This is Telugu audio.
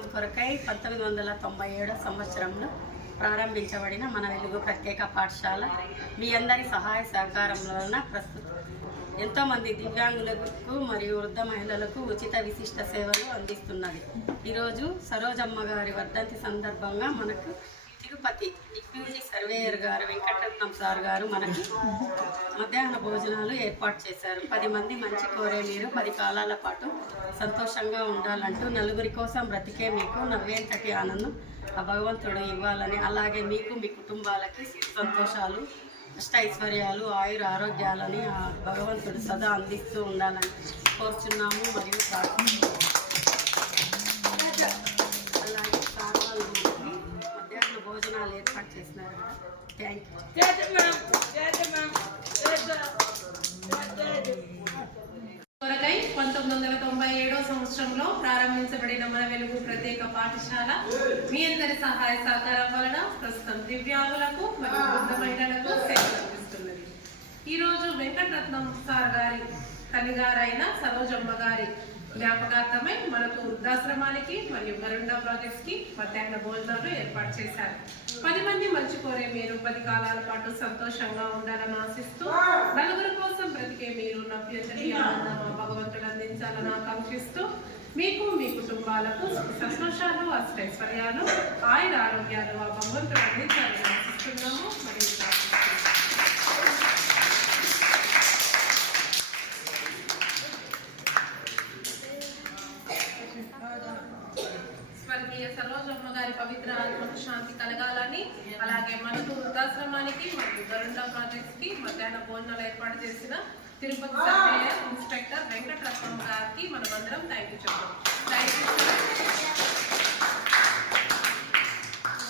కార్యక్రమం కొరకై పంతొమ్మిది వందల తొంభై ఏడో సంవత్సరంలో ప్రారంభించబడిన మన వెలుగు ప్రత్యేక పాఠశాల మీ అందరి సహాయ సహకారం వలన ప్రస్తుతం ఎంతోమంది దివ్యాంగులకు మరియు వృద్ధ మహిళలకు ఉచిత విశిష్ట సేవలు అందిస్తున్నది. ఈరోజు సరోజమ్మ గారి వర్ధంతి సందర్భంగా మనకు తిరుపతి సర్వేయర్ గారు వెంకటరత్నం సార్ గారు మనకి మధ్యాహ్న భోజనాలు ఏర్పాటు చేశారు. పది మంది మంచి కోరే మీరు పది కాలాల పాటు సంతోషంగా ఉండాలంటూ నలుగురి కోసం బ్రతికే మీకు నవ్వేంతటి ఆనందం ఆ భగవంతుడు ఇవ్వాలని అలాగే మీకు మీ కుటుంబాలకి సంతోషాలు అష్టైశ్వర్యాలు ఆయుర ఆరోగ్యాలని ఆ భగవంతుడు సదా అందిస్తూ ఉండాలని కోరుచున్నాము. మరియు కొరకై పంతొమ్మిది వందల తొంభై ఏడో సంవత్సరంలో ప్రారంభించబడిన మన వెలుగు ప్రత్యేక పాఠశాల మీ అందరి సహాయ సహకారం వలన ప్రస్తుతం దివ్యాంగులకు మరియు వృద్ధ మహిళలకు సేవలు అందిస్తున్నది. ఈ రోజు వెంకటరత్నం సార్ గారి తల్లిగారైన సరోజమ్మ గారి జ్ఞాపకార్థమై మనకు వృద్ధాశ్రమానికి మరియు మరుండ ప్రాజెక్ట్స్కి మధ్యాహ్న భోజనాలు ఏర్పాటు చేశారు. పది మంది మంచి కోరే మీరు పది కాలాల పాటు సంతోషంగా ఉండాలని ఆశిస్తూ నలుగురు కోసం బ్రతికే మీరు నవ్యంతటి ఆనందం భగవంతుడు అందించాలని ఆకాంక్షిస్తూ మీకు మీ కుటుంబాలకు సంతోషాలు అష్టైశ్వర్యాలు ఆయుర ఆరోగ్యాలు ఆ భగవంతుడు అందించాలని ఆశిస్తున్నాము. స్వర్గీయ సరోజమ్మ గారి పవిత్ర ఆత్మకు శాంతి కలగాలని అలాగే మనకు వృద్ధాశ్రమానికి మరియు గరుండ ప్రాజెక్ట్స్కి మధ్యాహ్న భోజనాలు ఏర్పాటు చేసిన తిరుపతి ఇన్స్పెక్టర్ వెంకటరత్నం గారికి మనమందరం థ్యాంక్ యూ చెప్తాం థ్యాంక్ యూ